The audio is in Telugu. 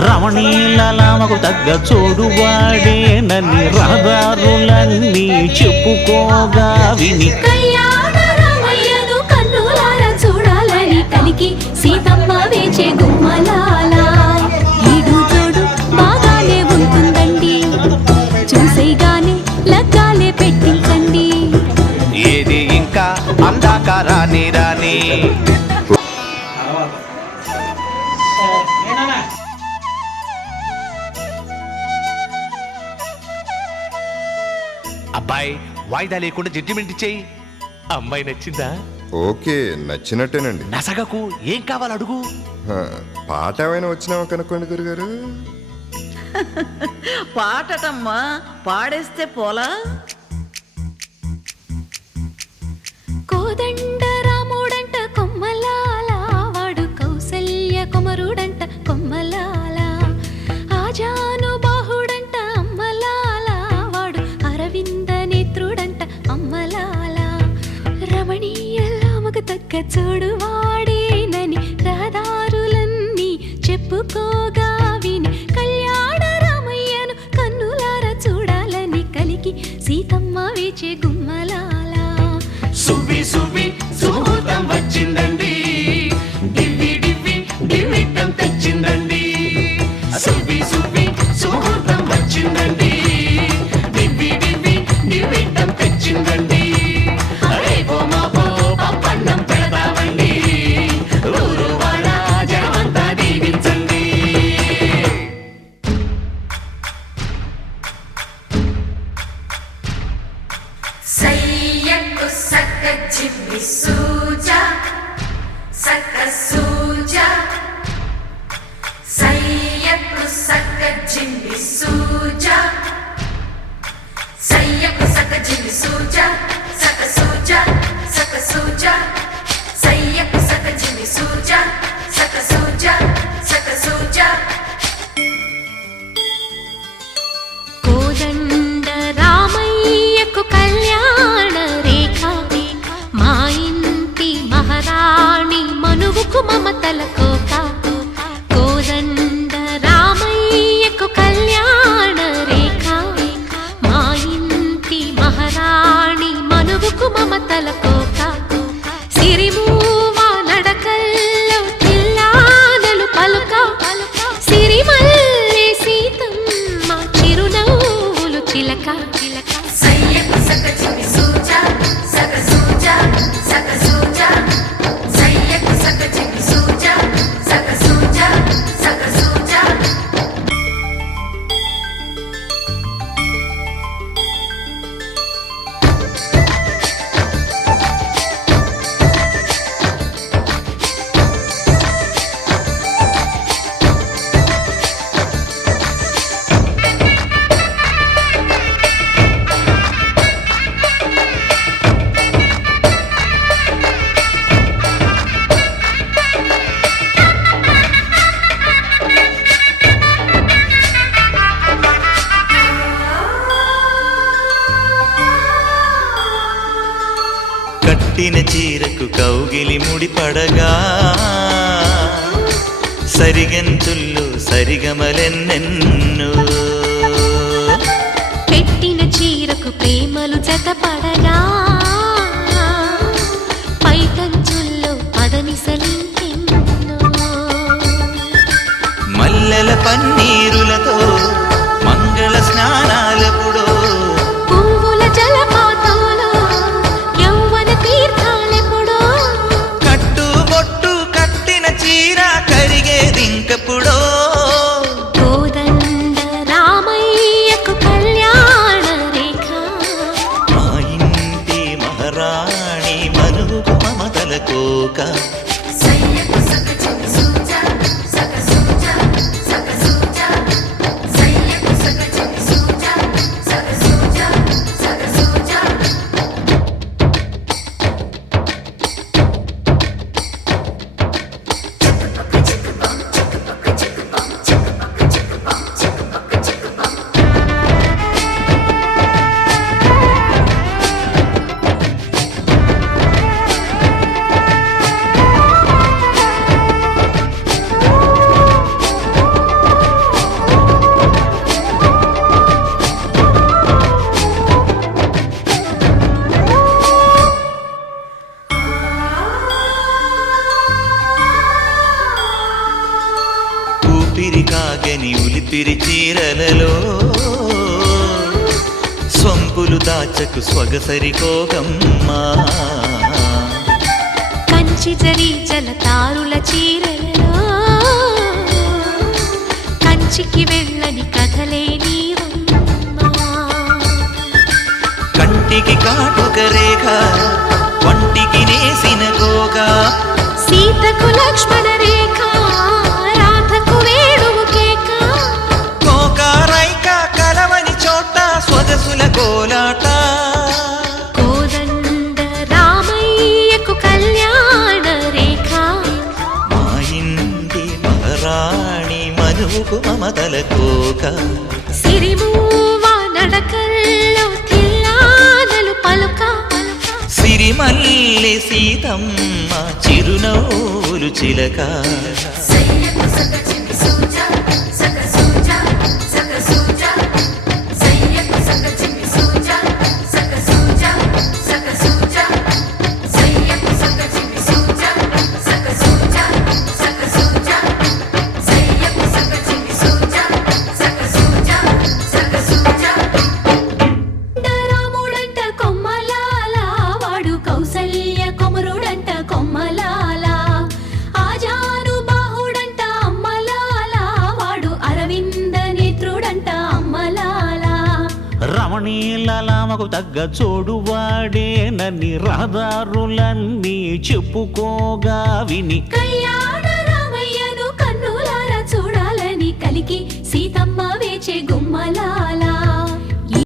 రమణీలలామకు తగ్గ చోడువాడే నన్ను రహదారులన్నీ చెప్పుకోగా విని చూడాలని కలికి సీతమ్మ వేచే గుమ్మలాల ఈడు జోడు బాగానే ఉంటుందండి చూసేగానే లగ్గాలే పెట్టించండి ఏది ఇంకా అందాక రాని రాని అబ్బాయి వాయిదా లేకుండా జడ్జిమెంట్ ఇచ్చేయి. అమ్మాయి నచ్చిందా? ఓకే, నచ్చినట్టేనండి. నసగకు, ఏం కావాలి అడుగు. పాట ఏమైనా వచ్చినావా కనుక్కోండి గురుగారు. పాటటమ్మా, పాడేస్తే పోలా. కోదండ రాముడంట కొమ్మలాల వాడు కౌసల్య కుమరుడంట కొమ్మలాల ఆజాను బాహుడంట అమ్మలాల వాడు అరవింద నేత్రుడంట అమ్మలాల రమణీయలామకు తగ్గ చోడు వాడేనని రహదారులన్నీ చెప్పుకోగా విని కళ్యాణ రామయ్యను కన్నులార చూడాలని కలికి సీతమ్మ వేచే గుమ్మలాల సువ్వి సువ్వి సుముహూర్తం వచ్చిందండి, డివ్వి డివ్వి డివ్విట్టం తెచ్చిందండి. సువ్వి సువ్వి సుముహూర్తం వచ్చిందండి, డివ్వి డివ్వి డివ్విట్టం తెచ్చిందండి. రేపో మాపో పప్పన్నం పెడతామండి, ఊరు వాడ జనమంతా దీవించండి. సయ్యకు సక్క చిమ్మి సూజా సక్క సూజా సయ్యకు సక్క చిమ్మి సూజా సయ్యకు సక్క చిమ్మి సూజా సక్క సూజా సక్క సూజా సయ్యకు సక్క చిమ్మి సూజా సక్క సూజా సక్క సూజా కోదండ రామయ్యకు కళ్యాణ రేఖ మా ఇంటి మహారాణి మనువుకు మమతల కోక కోదండ రామయ్యకు కళ్యాణ రేఖ మా ఇంటి మహారాణి మనువుకు మమతల కోక సిరిమూవ నడకల్లో చిల్లానలు పలుక సిరిమల్లె సీతమ్మ చిరునవ్వులు చిలక సయ్యకు సక్క చిమ్మి సూజా సక్క సూజా సక్క సూజా సయ్యకు సక్క చిమ్మి సూజా సక్క సూజా సక్క సూజా కట్టిన చీరకు కౌగిలి ముడిపడగా సరిగంతుల్లో సరిగమలెన్నెన్నో పెట్టిన చీరకు ప్రేమలు జతపడగా పైకంచుల్లో పదనిసలింకెన్నో మల్లెల పన్నీరులతో మంగళ స్నానాలెప్పుడో పువ్వుల జలపాతంలో యౌవన తీర్థాలెప్పుడో కట్టుబొట్టు కట్టిన చీర కరిగేదింకప్పుడో కోదండ రామయ్యకు కళ్యాణ రేఖ మా ఇంటి మహారాణి మనువుకు మమతల కోక సయ్యకు సక్క చిమ్మి సూజా సక్క సూజా సక్క సూజా సయ్యకు సక్క చిమ్మి సూజా సక్క సూజా సక్క సూజా ఊపిరి చీరలలో స్వంపులు దాచకు స్వగసరికోగమ్మా కంచి జరి జలతారుల చీరలలో కంచికి వెళ్ళని కథలే నీవమ్మా కంటికి కాటుక రేఖ వంటికి నేసిన గోగా సీతకు లక్ష్మణ రేఖ రాధకు వేణువు కేక కోకారైక కలవని చోట స్వగసుల కోలాట కోదండ రామయ్యకు కళ్యాణ రేఖ మా ఇంటి మహారాణి మనువుకు మమతల కోక సిరిమూవ నడకల్లో తిల్లానలు పలుక సిరిమల్లె సీతమ్మ చిరునవ్వులు చిలక సయ్యకు సక చిన్ని సూజా సక సూజా సక సూజా సయ్యకు సక చిన్ని సూజా సక సూజా సక సూజా సయ్యకు సక చిన్ని సూజా సక సూజా సక సూజా సయ్యకు సక చిన్ని సూజా సక సూజా సక సూజా రాముడంట కొమ్మలాల వాడు కౌసల్య కొమరుడంట కొమ్మలాల ఆజాను బాహుడంట అమ్మలాల వాడు అరవింద నేత్రుడంట అమ్మలాల రమణీలలామకు తగ్గ చోడు వాడేనని రహదారులన్నీ చెప్పుకోగా విని కళ్యాణ